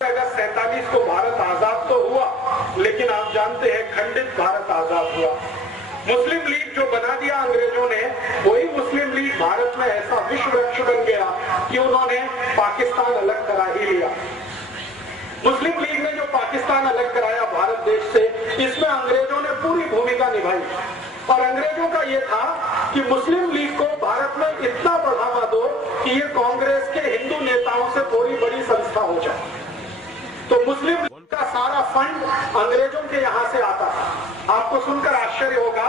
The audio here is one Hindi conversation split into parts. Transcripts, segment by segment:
अगस्त 47 को भारत आजाद तो हुआ, लेकिन आप जानते हैं खंडित भारत आजाद हुआ। मुस्लिम लीग जो बना दिया अंग्रेजों ने, वही मुस्लिम लीग भारत में ऐसा विश्व वृक्ष बन गया कि उन्होंने पाकिस्तान अलग करा ही लिया। मुस्लिम लीग ने जो पाकिस्तान अलग कराया भारत देश से, इसमें अंग्रेजों ने पूरी भूमिका निभाई। और अंग्रेजों का यह था कि मुस्लिम लीग को भारत में इतना बढ़ावा दो कि ये कांग्रेस के हिंदू नेताओं से थोड़ी बड़ी संस्था हो जाए। तो मुस्लिम लीग का सारा फंड अंग्रेजों के यहाँ से आता था। आपको सुनकर आश्चर्य होगा,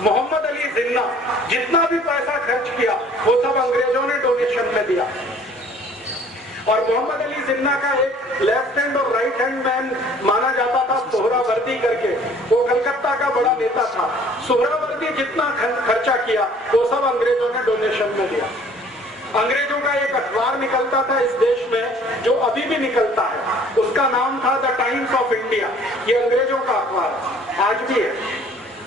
मोहम्मद अली जिन्ना जितना भी पैसा खर्च किया वो सब अंग्रेजों ने डोनेशन में दिया। और मोहम्मद अली जिन्ना का एक लेफ्ट हैंड और राइट हैंड मैन माना जाता था, सोहरावर्दी करके, वो कलकत्ता का बड़ा नेता था। सोहरावर्दी जितना खर्चा किया वो सब अंग्रेजों ने डोनेशन में दिया। अंग्रेजों का एक अखबार निकलता था इस देश में, जो अभी भी निकलता है, उसका नाम था द टाइम्स ऑफ इंडिया। ये अंग्रेजों का अखबार आज भी है।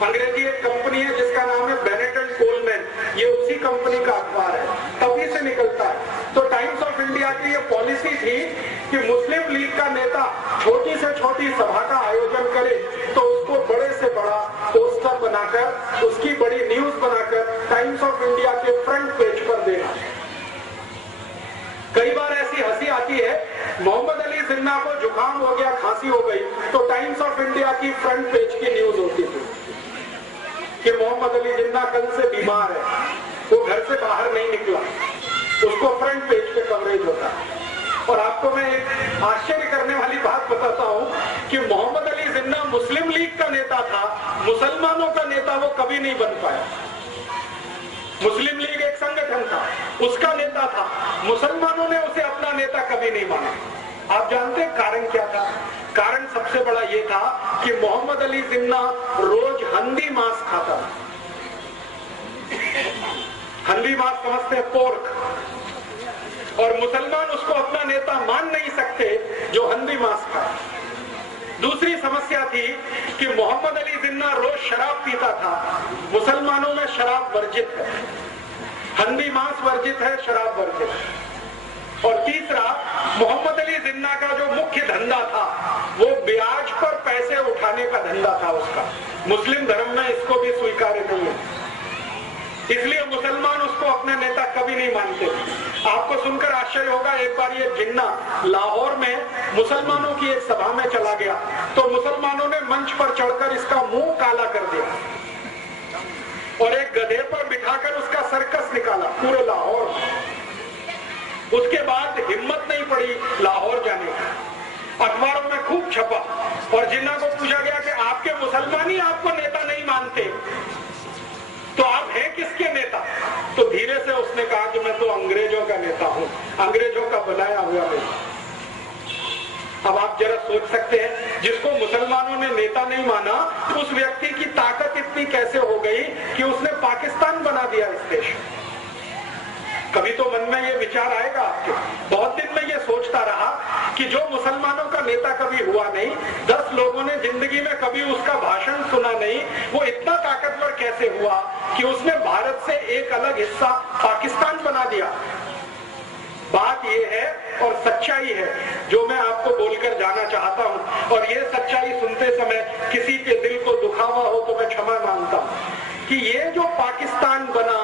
अंग्रेजी एक कंपनी है जिसका नाम है बेनेट एंड कोलमैन, ये उसी कंपनी का अखबार है, तभी से निकलता है। तो टाइम्स ऑफ इंडिया की ये पॉलिसी थी कि मुस्लिम लीग का नेता छोटी से छोटी सभा का आयोजन करे तो उसको बड़े से बड़ा पोस्टर बनाकर, उसकी बड़ी न्यूज बनाकर टाइम्स ऑफ इंडिया के फ्रंट पेज पर देना। कई बार ऐसी हंसी आती है, मोहम्मद अली जिन्ना को जुकाम हो गया, खांसी हो गई, तो टाइम्स ऑफ इंडिया की फ्रंट पेज की न्यूज होती थी कि मोहम्मद अली जिन्ना कल से बीमार है, वो घर से बाहर नहीं निकला, उसको फ्रंट पेज पे कवरेज होता है। और आपको मैं एक आश्चर्य करने वाली बात बताता हूं कि मोहम्मद अली जिन्ना मुस्लिम लीग का नेता था, मुसलमानों का नेता वो कभी नहीं बन पाया। मुस्लिम लीग एक संगठन था, उसका नेता था, मुसलमानों ने उसे अपना नेता कभी नहीं माना। आप जानते हैं कारण क्या था? कारण सबसे बड़ा ये था कि मोहम्मद अली जिन्ना रोज हंदी मांस खाता था। हंदी मांस समझते हैं, पोर्क, और मुसलमान उसको अपना नेता मान नहीं सकते जो हंदी मांस खाए। दूसरी समस्या थी कि मोहम्मद अली जिन्ना रोज शराब पीता था। मुसलमानों में शराब वर्जित है, हंदी मांस वर्जित है, शराब वर्जित है। और तीसरा, मोहम्मद अली जिन्ना का जो मुख्य धंधा था वो ब्याज पर पैसे उठाने का धंधा था उसका। मुस्लिम धर्म में इसको भी स्वीकार्य नहीं है, इसलिए मुसलमान उसको अपने नेता कभी नहीं मानते। आपको सुनकर आश्चर्य होगा, एक बार ये जिन्ना लाहौर में मुसलमानों की एक सभा में चला गया तो मुसलमानों ने मंच पर चढ़कर इसका मुंह काला कर दिया और एक गधे पर बिठाकर उसका सर्कस निकाला पूरे लाहौर में। उसके बाद हिम्मत नहीं पड़ी लाहौर जाने की, अखबारों में खूब छपा और जिन्ना को पूछा गया कि आपके मुसलमान ही आपको नेता नहीं मानते तो आप हैं किसके नेता? तो धीरे से उसने कहा कि मैं तो अंग्रेजों का नेता हूं, अंग्रेजों का बनाया हुआ नेता। अब आप जरा सोच सकते हैं, जिसको मुसलमानों ने नेता नहीं माना, उस व्यक्ति की ताकत इतनी कैसे हो गई कि उसने पाकिस्तान बना दिया इस देश। कभी तो मन में ये विचार आएगा आपके। बहुत दिन में ये सोचता रहा कि जो मुसलमानों का नेता कभी हुआ नहीं, 10 लोगों ने जिंदगी में कभी उसका भाषण सुना नहीं, वो इतना ताकतवर कैसे हुआ कि उसने भारत से एक अलग हिस्सा पाकिस्तान बना दिया। बात ये है और सच्चाई है जो मैं आपको बोलकर जाना चाहता हूं, और ये सच्चाई सुनते समय किसी के दिल को दुखा हुआ हो तो मैं क्षमा मांगता हूं कि ये जो पाकिस्तान बना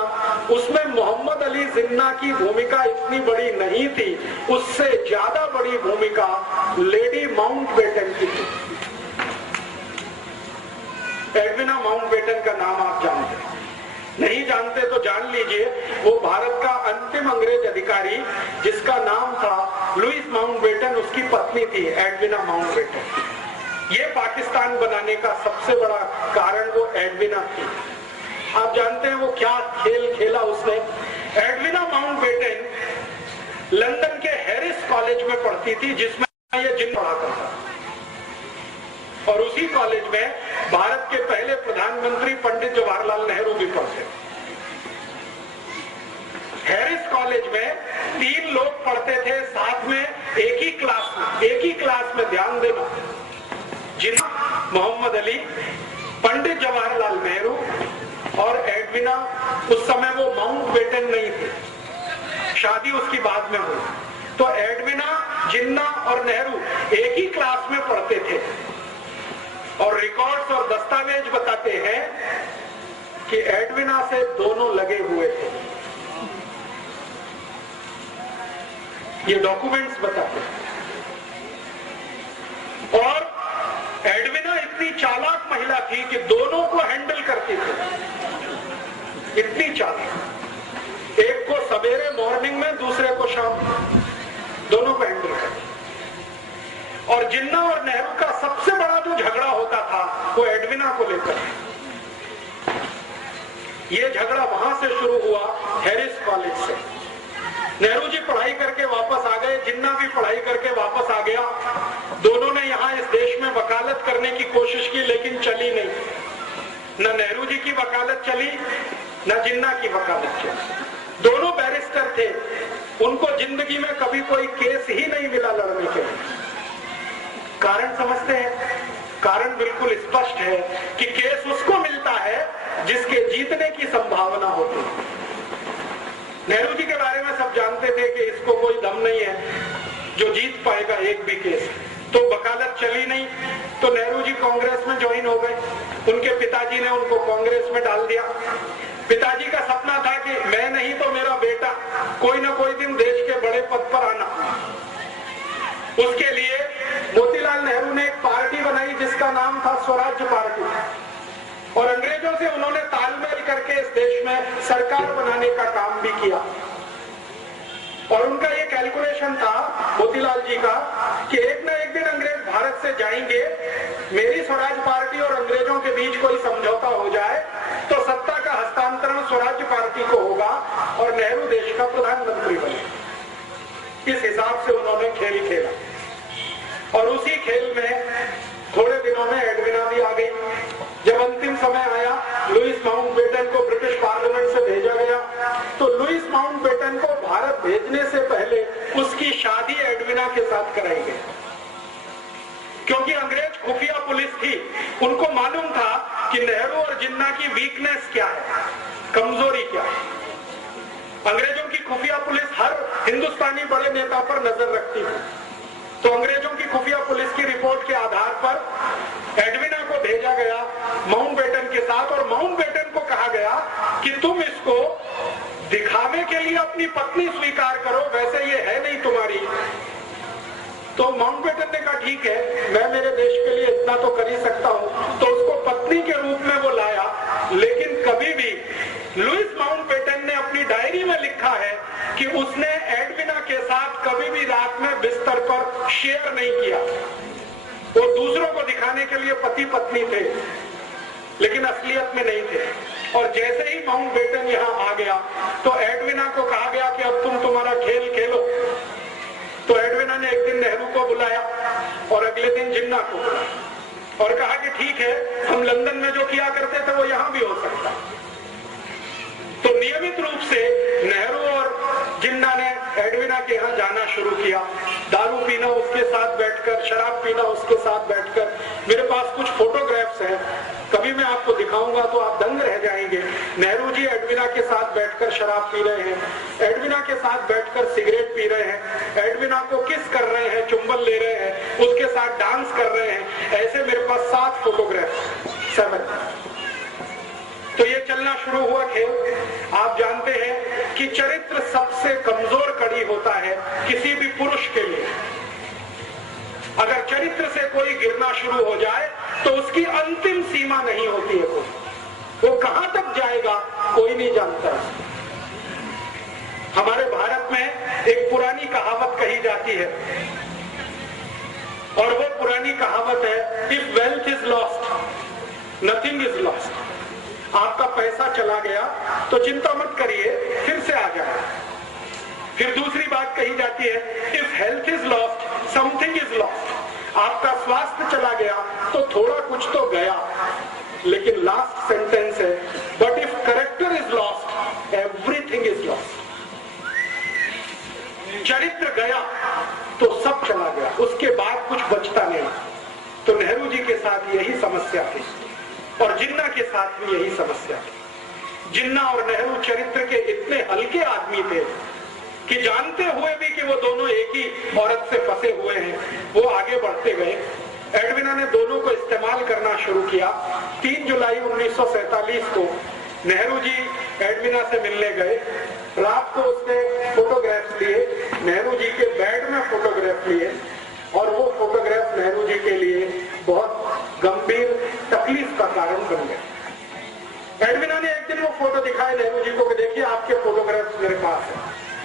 उसमें मोहम्मद अली जिन्ना की भूमिका इतनी बड़ी नहीं थी, उससे ज्यादा बड़ी भूमिका लेडी माउंटबेटन की थी। एडविना माउंटबेटन का नाम आप जानते हैं, नहीं जानते तो जान लीजिए। वो भारत का अंतिम अंग्रेज अधिकारी जिसका नाम था लुइस माउंटबेटन, उसकी पत्नी थी एडविना माउंटबेटन। ये पाकिस्तान बनाने का सबसे बड़ा कारण वो एडविना थी। आप जानते हैं वो क्या खेल खेला उसने? एडविना माउंटबेटन लंदन के हैरिस कॉलेज में पढ़ती थी जिसमें ये जिन पढ़ा करता था, और उसी कॉलेज में भारत के पहले प्रधानमंत्री पंडित जवाहरलाल नेहरू भी पढ़ते। हैरिस कॉलेज में 3 लोग पढ़ते थे साथ में एक ही क्लास में ध्यान देना, जिन्ना मोहम्मद अली, पंडित जवाहरलाल नेहरू और एडविना। उस समय वो माउंटबेटन नहीं थे, शादी उसकी बाद में हुई। तो एडविना जिन्ना और नेहरू एक ही क्लास में पढ़ते थे और रिकॉर्ड्स और दस्तावेज बताते हैं कि एडविना से दोनों लगे हुए थे। ये डॉक्यूमेंट्स बताते हैं। और एडविना इतनी चालाक महिला थी कि दोनों को हैंडल करती थी, इतनी चालाक। एक को सवेरे मॉर्निंग में, दूसरे को शाम में, दोनों को हैंडल करती। और जिन्ना और नेहरू का सबसे बड़ा जो झगड़ा होता था वो एडविना को लेकर। ये झगड़ा वहां से शुरू हुआ, हैरिस कॉलेज से। नेहरू जी पढ़ाई करके वापस आ गए, जिन्ना भी पढ़ाई करके वापस आ गया। दोनों ने यहाँ इस देश में वकालत करने की कोशिश की, लेकिन चली नहीं। न नेहरू जी की वकालत चली, न जिन्ना की वकालत चली। दोनों बैरिस्टर थे, उनको जिंदगी में कभी कोई केस ही नहीं मिला लड़ने के लिए। कारण समझते हैं? कारण बिल्कुल स्पष्ट है कि केस उसको मिलता है जिसके जीतने की संभावना होती है। नेहरू जी के बारे में सब जानते थे कि इसको कोई दम नहीं है जो जीत पाएगा एक भी केस। तो वकालत चली नहीं, तो नेहरू जी कांग्रेस में ज्वाइन हो गए। उनके पिताजी ने उनको कांग्रेस में डाल दिया। पिताजी का सपना था कि मैं नहीं तो मेरा बेटा कोई ना कोई दिन देश के बड़े पद पर आना। उसके लिए मोतीलाल नेहरू ने एक पार्टी बनाई जिसका नाम था स्वराज्य पार्टी, और अंग्रेजों से उन्होंने तालमेल करके इस देश में सरकार बनाने का काम भी किया। और उनका ये कैलकुलेशन था मोतीलाल जी का कि एक ना एक दिन अंग्रेज भारत से जाएंगे, मेरी स्वराज पार्टी और अंग्रेजों के बीच कोई समझौता हो जाए तो सत्ता का हस्तांतरण स्वराज पार्टी को होगा और नेहरू देश का प्रधानमंत्री बने। इस हिसाब से उन्होंने खेल खेला और उसी खेल में थोड़े दिनों में एडविना भी आ गई। जब अंतिम समय आया, लुईस माउंटबेटन को ब्रिटिश पार्लियामेंट से भेजा गया, तो लुईस माउंटबेटन को भारत भेजने से पहले उसकी शादी एडविना के साथ कराई गई। क्योंकि अंग्रेज खुफिया पुलिस थी, उनको मालूम था कि नेहरू और जिन्ना की वीकनेस क्या है, कमजोरी क्या है। अंग्रेजों की खुफिया पुलिस हर हिंदुस्तानी बड़े नेता पर नजर रखती थी। तो अंग्रेजों की खुफिया पुलिस की रिपोर्ट के आधार पर एडविना को भेजा गया माउंटबेटन के साथ, और माउंटबेटन को कहा गया कि तुम इसको दिखावे के लिए अपनी पत्नी स्वीकार करो, वैसे ये है नहीं तुम्हारी। तो माउंटबेटन ने कहा ठीक है, मैं मेरे देश के लिए इतना तो कर ही सकता हूं। तो उसको पत्नी के रूप में वो लाया। लेकिन कभी भी लुईस माउंटबेटन ने अपनी डायरी में लिखा है कि उसने एडविना के साथ कभी भी रात में बिस्तर पर शेयर नहीं किया। वो दूसरों को दिखाने के लिए पति पत्नी थे, लेकिन असलियत में नहीं थे। और जैसे ही माउंटबेटन यहाँ आ गया तो एडविना को कहा गया कि अब तुम तुम्हारा खेल खेलो। तो एडविना ने एक दिन नेहरू को बुलाया और अगले दिन जिन्ना को बुलाया और कहा कि ठीक है, हम लंदन में जो किया करते थे वो यहाँ भी हो सकता। तो नियमित रूप से नेहरू और जिन्ना ने एडविना के यहाँ जाना शुरू किया, दारू पीना उसके साथ बैठकर, शराब पीना उसके साथ बैठकर। मेरे पास कुछ फोटोग्राफ्स हैं, कभी मैं आपको दिखाऊंगा तो आप दंग रह जाएंगे। नेहरू जी एडविना के साथ बैठकर शराब पी रहे हैं, एडविना के साथ बैठकर सिगरेट पी रहे हैं, एडविना को किस कर रहे हैं, चुंबन ले रहे हैं, उसके साथ डांस कर रहे हैं। ऐसे मेरे पास 7 फोटोग्राफ्स, 7। तो ये चलना शुरू हुआ खेल। आप जानते हैं कि चरित्र सबसे कमजोर कड़ी होता है किसी भी पुरुष के लिए। अगर चरित्र से कोई गिरना शुरू हो जाए तो उसकी अंतिम सीमा नहीं होती है कोई, वो कहां तक जाएगा कोई नहीं जानता। हमारे भारत में एक पुरानी कहावत कही जाती है, और वो पुरानी कहावत है, if wealth is lost nothing is lost. आपका पैसा चला गया तो चिंता मत करिए, फिर से आ जाए। फिर दूसरी बात कही जाती है, if health is lost something is lost. आपका स्वास्थ्य चला गया तो थोड़ा कुछ तो गया। लेकिन लास्ट सेंटेंस है, but if character is lost everything is lost. चरित्र गया तो सब चला गया, उसके बाद कुछ बचता नहीं। तो नेहरू जी के साथ यही समस्या थी और जिन्ना के साथ भी यही समस्या थी। जिन्ना और नेहरू चरित्र के इतने हल्के आदमी थे कि जानते हुए भी कि वो दोनों एक ही औरत से फंसे हुए हैं, वो आगे बढ़ते गए। एडविना ने दोनों को इस्तेमाल करना शुरू किया। 3 जुलाई 1947 को नेहरू जी एडविना से मिलने गए। रात को उसने फोटोग्राफ्स लिए, नेहरू जी के बेड में फोटोग्राफ लिए, और वो फोटोग्राफ नेहरू जी के लिए बहुत गंभीर तकलीफ का कारण बन गए। एडविना ने एक दिन वो फोटो दिखाए नेहरू जी को कि देखिए आपके फोटोग्राफ्स मेरे पास है,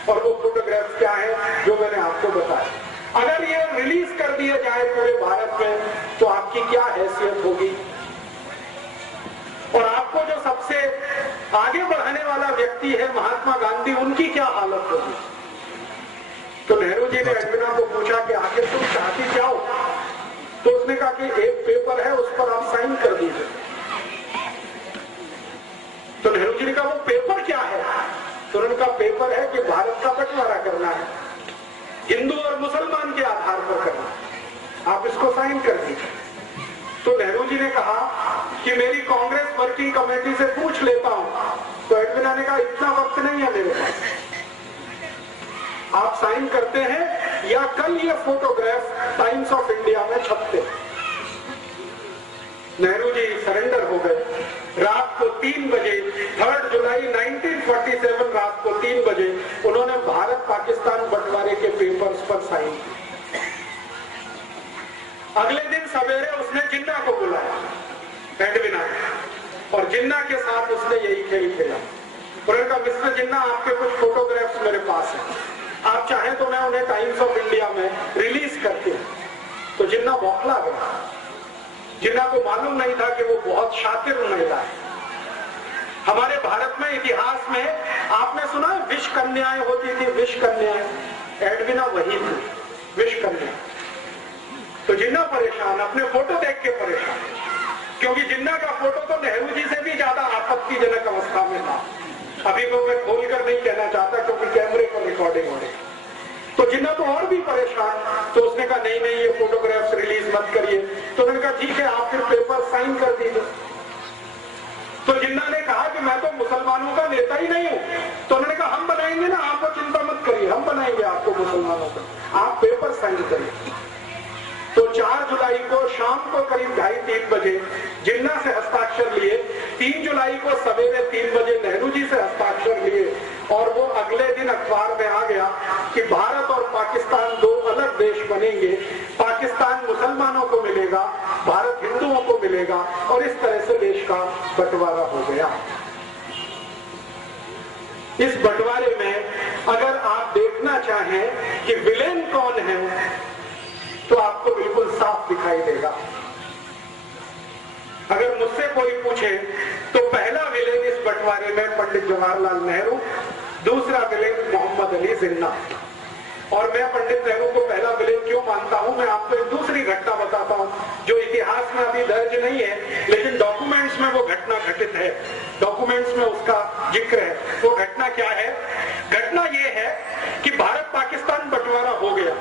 और वो फोटोग्राफ्स क्या है जो मैंने आपको बताया। अगर ये रिलीज कर दिया जाए पूरे भारत में तो आपकी क्या हैसियत होगी, और आपको जो सबसे आगे बढ़ाने वाला व्यक्ति है महात्मा गांधी, उनकी क्या हालत होगी। तो नेहरू जी ने एडविना को पूछा कि आखिर तुम चाहती क्या हो। तो उसने कहा कि एक पेपर है, उस पर आप साइन कर दीजिए। तो नेहरू जी ने कहा वो पेपर क्या है। तो उन्होंने कहा पेपर है कि भारत का बंटवारा करना है, हिंदू और मुसलमान के आधार पर करना, आप इसको साइन कर दीजिए। तो नेहरू जी ने कहा कि मेरी कांग्रेस वर्किंग कमेटी से पूछ लेता हूं। तो एडविना ने कहा इतना वक्त नहीं है मेरे पास, आप साइन करते हैं या कल ये फोटोग्राफ टाइम्स ऑफ इंडिया में छपते। नेहरू जी सरेंडर हो गए। रात को 3 बजे 3 जुलाई 1947 रात को 3 बजे उन्होंने भारत पाकिस्तान बंटवारे के पेपर्स पर साइन किए। अगले दिन सवेरे उसने जिन्ना को बुलाया एडविना, और जिन्ना के साथ उसने यही खेल खेला। उन्होंने कहा मिस्टर जिन्ना आपके कुछ फोटोग्राफ्स मेरे पास हैं, आप चाहें तो मैं उन्हें टाइम्स ऑफ इंडिया में रिलीज करती हूं। तो जिन्ना बौखला गया। जिन्ना को मालूम नहीं था कि वो बहुत शातिर महिला है। हमारे भारत में इतिहास में आपने सुना विष कन्याएं होती थी, विष कन्याएं, एडविना वही थी, विष कन्या। तो जिन्ना परेशान, अपने फोटो देख के परेशान, क्योंकि जिन्ना का फोटो तो नेहरू जी से भी ज्यादा आपत्तिजनक अवस्था में था। अभी तो मैं खोलकर नहीं कहना चाहता क्योंकि कैमरे पर रिकॉर्डिंग हो रही। तो जिन्ना तो और भी परेशान। तो उसने कहा नहीं नहीं ये फोटोग्राफ्स रिलीज मत करिए। तो उन्होंने कहा ठीक है आप फिर पेपर साइन कर दीजिए। तो जिन्ना ने कहा कि मैं तो मुसलमानों का नेता ही नहीं हूं। तो उन्होंने कहा हम बनाएंगे ना, आप चिंता मत करिए, हम बनाएंगे आपको मुसलमानों का, आप पेपर साइन करिए। तो 4 जुलाई को शाम को करीब 2:30-3 बजे जिन्ना से हस्ताक्षर लिए, 3 जुलाई को सवेरे 3 बजे नेहरू जी से हस्ताक्षर लिए, और वो अगले दिन अखबार में आ गया कि भारत और पाकिस्तान 2 अलग देश बनेंगे, पाकिस्तान मुसलमानों को मिलेगा, भारत हिंदुओं को मिलेगा, और इस तरह से देश का बंटवारा हो गया। इस बंटवारे में अगर आप देखना चाहें कि विलेन कौन है तो आपको बिल्कुल साफ दिखाई देगा। अगर मुझसे कोई पूछे तो पहला विलेन इस बंटवारे में पंडित जवाहरलाल नेहरू, दूसरा विलेन मोहम्मद अली जिन्ना। और मैं पंडित नेहरू को पहला विलेन क्यों मानता हूं, मैं आपको एक दूसरी घटना बताता हूं जो इतिहास में अभी दर्ज नहीं है, लेकिन डॉक्यूमेंट्स में वो घटना घटित है, डॉक्यूमेंट्स में उसका जिक्र है। वो घटना क्या है? घटना ये है कि भारत पाकिस्तान बंटवारा हो गया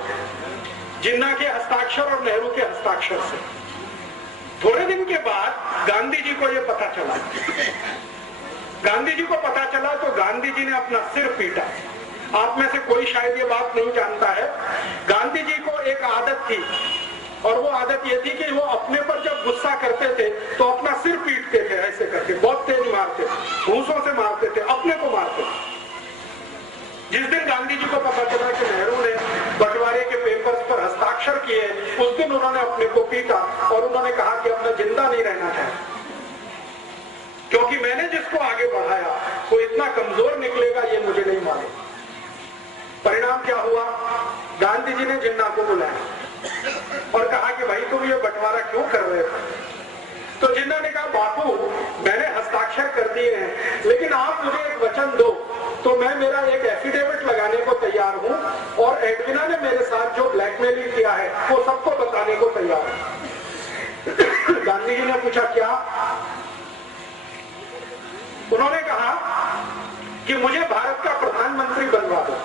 जिन्ना के हस्ताक्षर और नेहरू के हस्ताक्षर से। थोड़े दिन के बाद गांधी जी को यह पता चला। गांधी जी को पता चला तो गांधी जी ने अपना सिर पीटा। आप में से कोई शायद ये बात नहीं जानता है, गांधी जी को एक आदत थी, और वो आदत ये थी कि वो अपने पर जब गुस्सा करते थे तो अपना सिर पीटते थे, ऐसे करके बहुत तेज मारते थे, घूंसों से मारते थे, अपने को मारते थे। जिस दिन गांधी जी को पता चला कि नेहरू ने बंटवारे के पेपर्स पर हस्ताक्षर किए, उस दिन उन्होंने अपने को पीटा और उन्होंने कहा कि अब मैं जिंदा नहीं रहना चाहता, क्योंकि मैंने जिसको आगे बढ़ाया वो इतना कमजोर निकलेगा ये मुझे नहीं मालूम। परिणाम क्या हुआ? गांधी जी ने जिन्ना को बुलाया और कहा कि भाई तुम ये बंटवारा क्यों कर रहे हो? तो जिन्ना ने कहा बापू मैंने हस्ताक्षर कर दिए हैं, लेकिन आप मुझे एक वचन दो तो मैं मेरा एक एफिडेविट लगाने को तैयार हूं, और एडविना ने मेरे साथ जो ब्लैकमेलिंग किया है वो सबको बताने को तैयार हूं। गांधी जी ने पूछा क्या? उन्होंने कहा कि मुझे भारत का प्रधानमंत्री बनवा दो।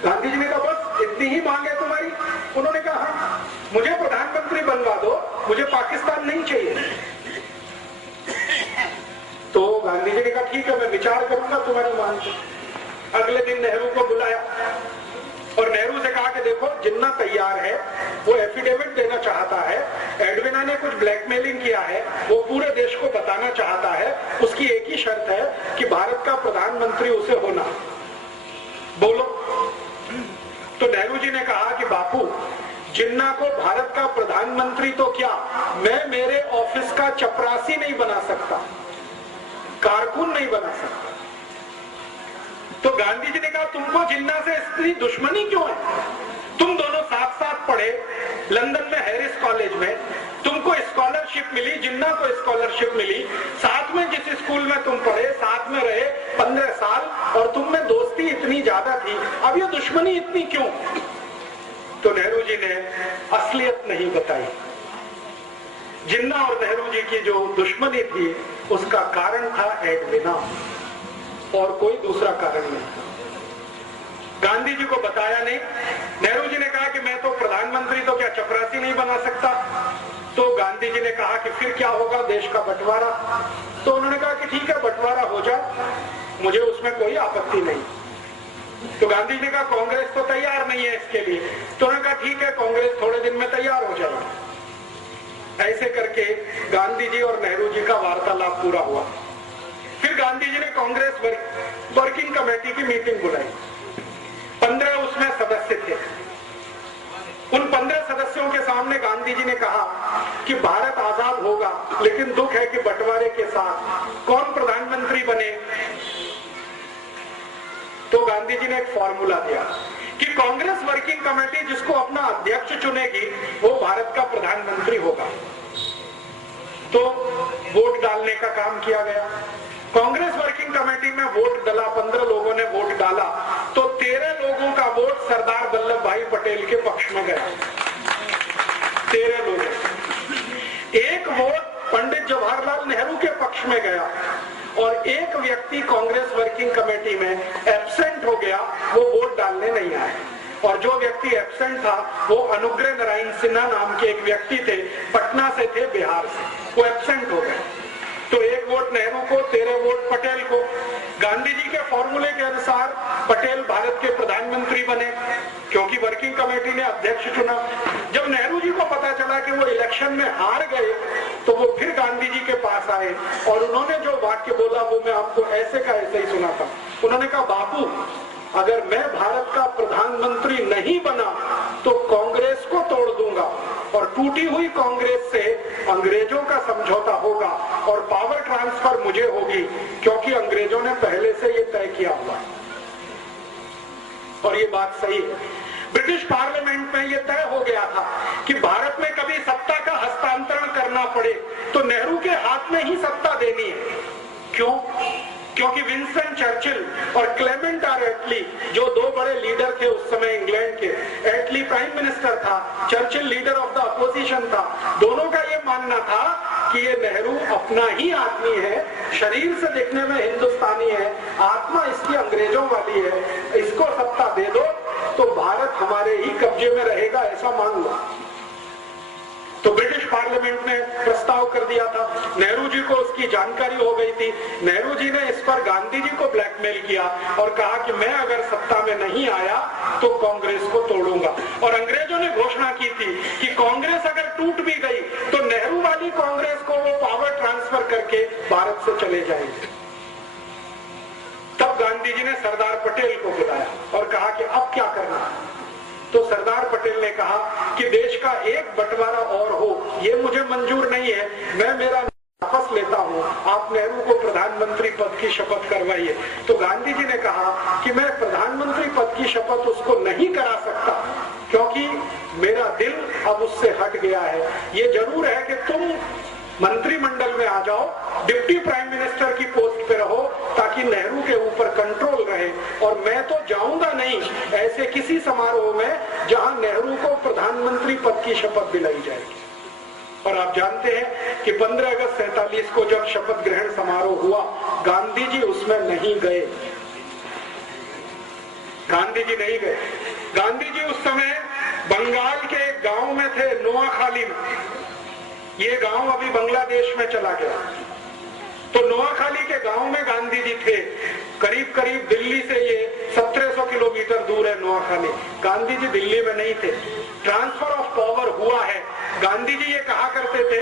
गांधी जी ने कहा बस इतनी ही मांग है तुम्हारी? उन्होंने कहा हाँ, मुझे प्रधानमंत्री बनवा दो, मुझे पाकिस्तान नहीं चाहिए। तो गांधी जी ने कहा ठीक है मैं विचार करूंगा तुम्हारी मांग पर। अगले दिन नेहरू को बुलाया और नेहरू से कहा कि देखो जिन्ना तैयार है, वो एफिडेविट देना चाहता है, एडविना ने कुछ ब्लैकमेलिंग किया है, वो पूरे देश को बताना चाहता है, उसकी एक ही शर्त है कि भारत का प्रधानमंत्री उसे होना। बोलो। तो नेहरू जी ने कहा कि बापू, जिन्ना को भारत का प्रधानमंत्री तो क्या, मैं मेरे ऑफिस का चपरासी नहीं बना सकता, कारकुन नहीं बना सकता। तो गांधी जी ने कहा तुमको जिन्ना से इतनी दुश्मनी क्यों है? तुम दोनों साथ साथ पढ़े लंदन में हैरिस कॉलेज में, तुमको स्कॉलरशिप मिली, जिन्ना को स्कॉलरशिप मिली, साथ में जिस स्कूल में तुम पढ़े, साथ में रहे 15 साल, और तुम में दोस्ती इतनी ज्यादा थी, अब ये दुश्मनी इतनी क्यों? तो नेहरू जी ने असलियत नहीं बताई। जिन्ना और नेहरू जी की जो दुश्मनी थी उसका कारण था एडविना, और कोई दूसरा कारण नहीं। गांधी जी को बताया नहीं। नेहरू जी ने कहा कि मैं तो प्रधानमंत्री तो क्या चपरासी नहीं बना सकता। तो गांधी जी ने कहा कि फिर क्या होगा, देश का बंटवारा। तो उन्होंने कहा कि ठीक है, बंटवारा हो जाए, मुझे उसमें कोई आपत्ति नहीं। तो गांधी जी ने कहा कांग्रेस तो तैयार नहीं है इसके लिए। तो उन्होंने कहा ठीक है, कांग्रेस थोड़े दिन में तैयार हो जाएगी। ऐसे करके गांधी जी और नेहरू जी का वार्तालाप पूरा हुआ। फिर गांधी जी ने कांग्रेस वर्किंग कमेटी की मीटिंग बुलाई। 15 उसमें सदस्य थे। उन 15 सदस्यों के सामने गांधी जी ने कहा कि भारत आजाद होगा, लेकिन दुख है कि बंटवारे के साथ कौन प्रधानमंत्री बने। तो गांधी जी ने एक फॉर्मूला दिया कि कांग्रेस वर्किंग कमेटी जिसको अपना अध्यक्ष चुनेगी वो भारत का प्रधानमंत्री होगा। तो वोट डालने का काम किया गया। कांग्रेस वर्किंग कमेटी में वोट डाला, 15 लोगों ने वोट डाला, तो 13 लोगों का वोट सरदार वल्लभ भाई पटेल के पक्ष में गया। 13 लोग। एक वोट पंडित जवाहरलाल नेहरू के पक्ष में गया और एक व्यक्ति कांग्रेस वर्किंग कमेटी में एब्सेंट हो गया, वो वोट डालने नहीं आए। और जो व्यक्ति एब्सेंट था वो अनुग्रह नारायण सिन्हा नाम के एक व्यक्ति थे, पटना से थे, बिहार से। वो एब्सेंट हो गए। तो एक वोट नेहरू को, 13 वोट पटेल को। गांधी जी के फॉर्मूले के अनुसार पटेल भारत के प्रधानमंत्री बने, क्योंकि वर्किंग कमेटी ने अध्यक्ष चुना। जब नेहरू जी को पता चला कि वो इलेक्शन में हार गए, तो वो फिर गांधी जी के पास आए और उन्होंने जो वाक्य बोला वो मैं आपको ऐसे का ऐसे ही सुनाता। उन्होंने कहा बापू, अगर मैं भारत का प्रधानमंत्री नहीं बना तो कांग्रेस को तोड़ दूंगा, और टूटी हुई कांग्रेस से अंग्रेजों का समझौता होगा और पावर ट्रांसफर मुझे होगी, क्योंकि अंग्रेजों ने पहले से ये तय किया हुआ। और ये बात सही है। ब्रिटिश पार्लियामेंट में ये तय हो गया था कि भारत में कभी सत्ता का हस्तांतरण करना पड़े तो नेहरू के हाथ में ही सत्ता देनी है। क्यों? क्योंकि विंस्टन चर्चिल और क्लेमेंट आर एटली, जो 2 बड़े लीडर थे उस समय इंग्लैंड के, एटली प्राइम मिनिस्टर था, Churchill leader of the opposition था, दोनों का ये मानना था कि ये नेहरू अपना ही आदमी है, शरीर से देखने में हिंदुस्तानी है, आत्मा इसकी अंग्रेजों वाली है, इसको सत्ता दे दो तो भारत हमारे ही कब्जे में रहेगा, ऐसा मान लो। तो ब्रिटिश पार्लियामेंट ने प्रस्ताव कर दिया था। नेहरू जी को उसकी जानकारी हो गई थी। नेहरू जी ने इस पर गांधी जी को ब्लैकमेल किया और कहा कि मैं अगर सत्ता में नहीं आया तो कांग्रेस को तोड़ूंगा। और अंग्रेजों ने घोषणा की थी कि कांग्रेस अगर टूट भी गई तो नेहरू वाली कांग्रेस को वो पावर ट्रांसफर करके भारत से चले जाएंगे। तब गांधी जी ने सरदार पटेल को बुलाया और कहा कि अब क्या करना है। तो सरदार पटेल ने कहा कि देश का एक बंटवारा और हो, ये मुझे मंजूर नहीं है, मैं मेरा वापस लेता हूँ, आप नेहरू को प्रधानमंत्री पद की शपथ करवाइए। तो गांधी जी ने कहा कि मैं प्रधानमंत्री पद की शपथ उसको नहीं करा सकता, क्योंकि मेरा दिल अब उससे हट गया है। ये जरूर है कि तुम मंत्रिमंडल में आ जाओ, डिप्टी प्राइम मिनिस्टर की पोस्ट पे रहो, ताकि नेहरू के ऊपर कंट्रोल रहे, और मैं तो जाऊंगा नहीं ऐसे किसी समारोह में जहां नेहरू को प्रधानमंत्री पद की शपथ दिलाई जाएगी। और आप जानते हैं कि 15 अगस्त 47 को जब शपथ ग्रहण समारोह हुआ, गांधी जी उसमें नहीं गए। गांधी जी नहीं गए। गांधी जी उस समय बंगाल के एक गांव में थे, नोआखाली में। ये गांव अभी बांग्लादेश में चला गया। तो नोआखाली के गांव में गांधी जी थे, करीब करीब दिल्ली से ये 1700 किलोमीटर दूर है नोआखाली। गांधी जी दिल्ली में नहीं थे। ट्रांसफर ऑफ पावर हुआ है। गांधी जी ये कहा करते थे,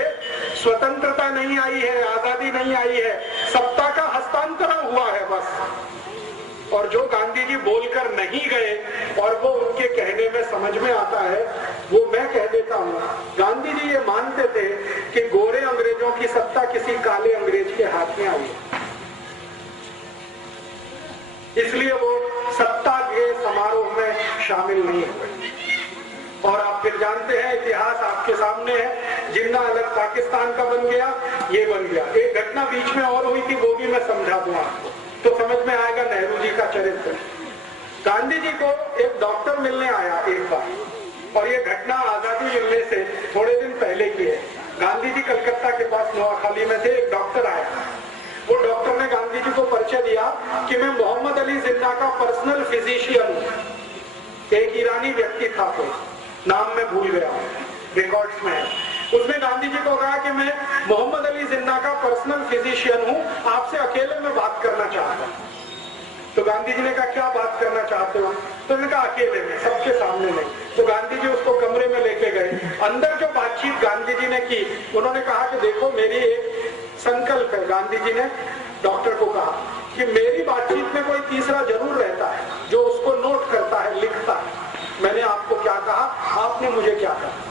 स्वतंत्रता नहीं आई है, आजादी नहीं आई है, सत्ता का हस्तांतरण हुआ है बस। और जो गांधी जी बोलकर नहीं गए और वो उनके कहने में समझ में आता है, वो मैं कह देता हूं। गांधी जी ये मानते थे कि गोरे अंग्रेजों की सत्ता किसी काले अंग्रेज के हाथ में आई, इसलिए वो सत्ता के समारोह में शामिल नहीं हुए। और आप फिर जानते हैं, इतिहास आपके सामने है, जिन्ना अलग पाकिस्तान का बन गया, ये बन गया। एक घटना बीच में और हुई थी, वो भी मैं समझा दूं आपको, तो समझ में आएगा नेहरू जी का चरित्र। गांधी जी को एक डॉक्टर मिलने आया एक बार, और ये घटना आजादी मिलने से थोड़े दिन पहले की है। गांधी जी कलकत्ता के पास नोआखाली में थे, एक डॉक्टर आया। वो डॉक्टर ने गांधी जी को परिचय दिया कि मैं मोहम्मद अली जिन्ना का पर्सनल फिजिशियन हूं। एक ईरानी व्यक्ति था, तो नाम मैं भूल गया, रिकॉर्ड्स में है। उसने गांधी जी को कहा कि मैं मोहम्मद अली जिन्ना का पर्सनल फिजिशियन हूं, आपसे अकेले में बात करना चाहता हूं। तो गांधी जी ने कहा, क्या बात करना चाहते हो? तो उन्होंने कहा, अकेले में, सबके सामने नहीं। तो गांधी जी उसको कमरे में लेके गए। अंदर जो बातचीत गांधी जी ने की, उन्होंने कहा कि देखो मेरी एक संकल्प है। गांधी जी ने डॉक्टर को कहा कि मेरी बातचीत में कोई तीसरा जरूर रहता है जो उसको नोट करता है, लिखता है। मैंने आपको क्या कहा, आपने मुझे क्या कहा।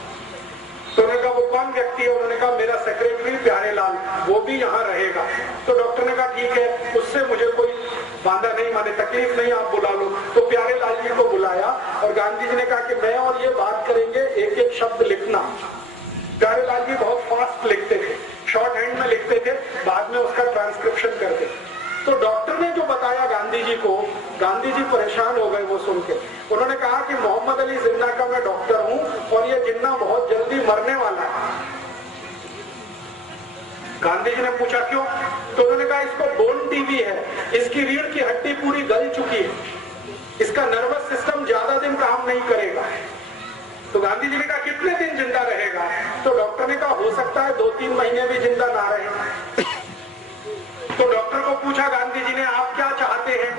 तो उन्होंने कहा, वो कौन व्यक्ति है? उन्होंने कहा, मेरा सेक्रेटरी प्यारेलाल, वो भी यहाँ रहेगा। तो डॉक्टर ने कहा, ठीक है, उससे मुझे कोई बांधा नहीं, माने तकलीफ नहीं, आप बुला लो। तो प्यारेलाल जी को बुलाया और गांधी जी ने कहा कि मैं और ये बात करेंगे, एक एक शब्द लिखना। प्यारेलाल जी बहुत फास्ट लिखते थे, शॉर्ट हैंड में लिखते थे, बाद में उसका ट्रांसक्रिप्शन करते। तो डॉक्टर ने जो बताया गांधी जी को, गांधी जी परेशान हो गए वो सुन के। उन्होंने कहा कि मोहम्मद अली जिन्ना का मैं डॉक्टर हूं और ये जिन्ना बहुत जल्दी मरने वाला है। गांधी जी ने पूछा क्यों? तो उन्होंने कहा, इसको बोन टीबी है, इसकी रीढ़ की हड्डी पूरी गल चुकी है, इसका नर्वस सिस्टम ज्यादा दिन काम नहीं करेगा। तो गांधी जी ने कहा, कितने दिन जिंदा रहेगा? तो डॉक्टर ने कहा, हो सकता है 2-3 महीने भी जिंदा ना रहे। तो डॉक्टर को पूछा गांधी जी ने, आप क्या चाहते हैं?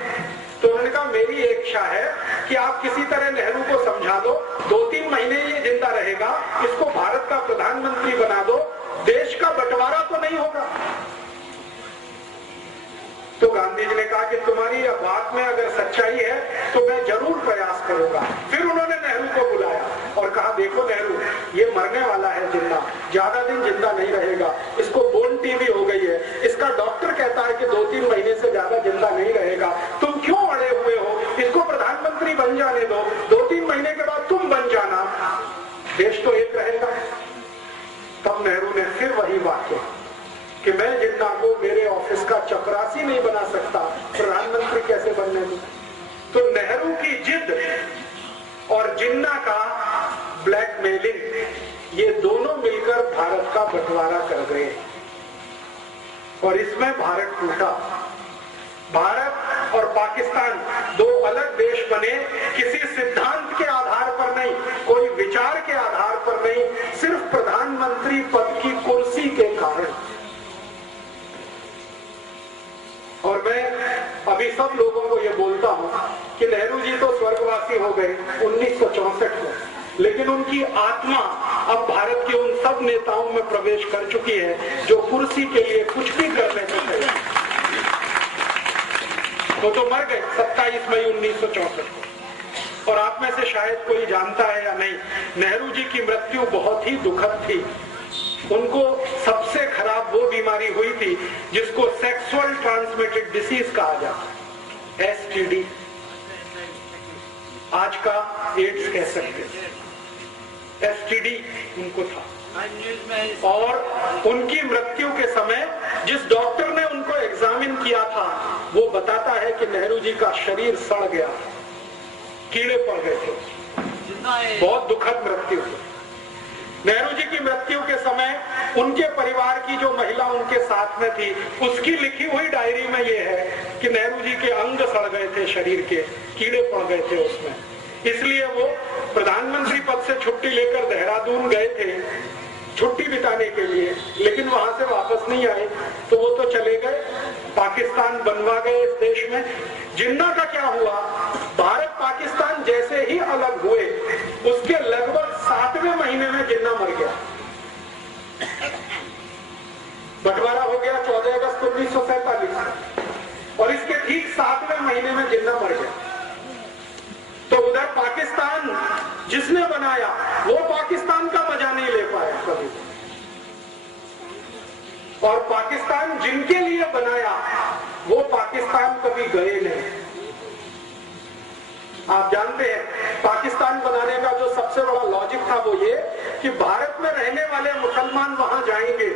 तो उन्होंने कहा, मेरी एक इच्छा है कि आप किसी तरह नेहरू को समझा दो, 2-3 महीने ये जिंदा रहेगा, इसको भारत का प्रधानमंत्री बना दो, देश का बंटवारा तो नहीं होगा। तो गांधी जी ने कहा कि तुम्हारी यह बात में अगर सच्चाई है तो मैं जरूर प्रयास करूंगा। फिर उन्होंने नेहरू को बुलाया और कहा, देखो नेहरू, ये मरने वाला है जिन्ना, ज्यादा दिन जिंदा नहीं रहेगा, इसको बोन टीबी हो गई है, इसका डॉक्टर कहता है कि 2-3 महीने से ज्यादा जिंदा नहीं रहेगा, तुम क्यों अड़े हुए हो? इसको प्रधानमंत्री बन जाने दो, 2-3 महीने के बाद तुम बन जाना, देश तो एक रहेगा। तब नेहरू ने फिर वही बात की कि मैं जिन्ना को मेरे ऑफिस का चपरासी नहीं बना सकता, प्रधानमंत्री कैसे बनने दूं? तो नेहरू की जिद और जिन्ना का ब्लैकमेलिंग, ये दोनों मिलकर भारत का बंटवारा कर गए और इसमें भारत टूटा। भारत और पाकिस्तान दो अलग देश बने, किसी सिद्धांत के आधार पर नहीं, कोई विचार के आधार पर नहीं, सिर्फ प्रधानमंत्री पद की कुर्सी के कारण। और मैं अभी सब लोगों को ये बोलता हूं कि नेहरू जी तो स्वर्गवासी हो गए 1964 में, लेकिन उनकी आत्मा अब भारत के उन सब नेताओं में प्रवेश कर चुकी है जो कुर्सी के लिए कुछ भी करने को तैयार। वो तो मर गए 27 मई 1964 को। और आप में से शायद कोई जानता है या नहीं, नेहरू जी की मृत्यु बहुत ही दुखद थी। उनको सबसे खराब वो बीमारी हुई थी जिसको सेक्सुअल ट्रांसमिटेड डिसीज कहा जाता है, STD, आज का एड्स कह सकते हैं। STD उनको था और उनकी मृत्यु के समय जिस डॉक्टर ने उनको एग्जामिन किया था वो बताता है कि नेहरू जी का शरीर सड़ गया, कीड़े पड़ गए थे। बहुत दुखद मृत्यु थी। नेहरू जी की मृत्यु के समय उनके परिवार की जो महिला उनके साथ में थी, उसकी लिखी हुई डायरी में ये है कि नेहरू जी के अंग सड़ गए थे, शरीर के कीड़े पड़ गए थे उसमें, इसलिए वो प्रधानमंत्री पद से छुट्टी लेकर देहरादून गए थे छुट्टी बिताने के लिए, लेकिन वहां से वापस नहीं आए तो वो तो चले गए, पाकिस्तान बनवा गए इस देश में। जिन्ना का क्या हुआ, भारत पाकिस्तान जैसे ही अलग हुए उसके लगभग 7वें महीने में जिन्ना मर गया। बंटवारा हो गया 14 अगस्त 1947 और इसके ठीक 7वें महीने में जिन्ना मर गया। तो उधर पाकिस्तान जिसने बनाया वो पाकिस्तान का मजा नहीं ले पाया कभी, और पाकिस्तान जिनके लिए बनाया वो पाकिस्तान कभी गए नहीं। आप जानते हैं पाकिस्तान बनाने का जो सबसे बड़ा लॉजिक था वो ये कि भारत में रहने वाले मुसलमान वहां जाएंगे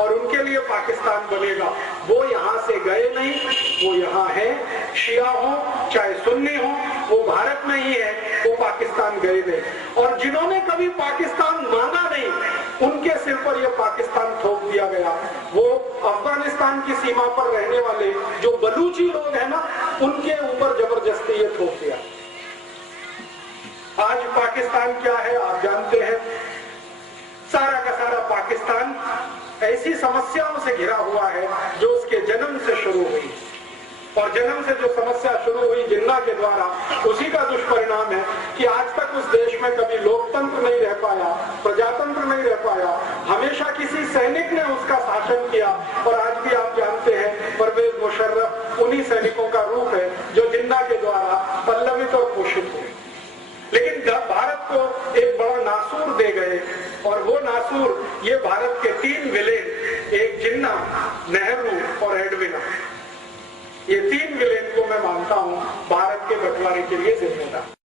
और उनके लिए पाकिस्तान बनेगा। वो यहां से गए नहीं, वो यहां है, शिया हो चाहे सुन्नी हो, वो भारत में ही है, वो पाकिस्तान गए नहीं। और जिन्होंने कभी पाकिस्तान मांगा नहीं उनके सिर पर यह पाकिस्तान थोप दिया गया। वो अफगानिस्तान की सीमा पर रहने वाले जो बलूची लोग हैं ना, उनके ऊपर जबरदस्ती ये थोप दिया। आज पाकिस्तान क्या है आप जानते हैं, सारा का सारा पाकिस्तान ऐसी समस्याओं से घिरा हुआ है जो उसके जन्म से शुरू हुई, और जन्म से जो समस्या शुरू हुई जिन्ना के द्वारा, उसी का दुष्परिणाम है कि आज तक उस देश में कभी लोकतंत्र नहीं रह पाया, प्रजातंत्र नहीं रह पाया, हमेशा किसी सैनिक ने उसका शासन किया। और आज भी आप जानते हैं परवेज मुशर्रफ उन्हीं सैनिकों का रूप है जो जिन्ना के द्वारा पल्लवित और पोषित हुए। लेकिन भारत को एक बड़ा नासूर दे गए, और वो नासूर ये भारत के 3 विलेन, एक जिन्ना, नेहरू और एडविना, ये 3 विलेन को मैं मानता हूं भारत के बंटवारे के लिए जिम्मेदार।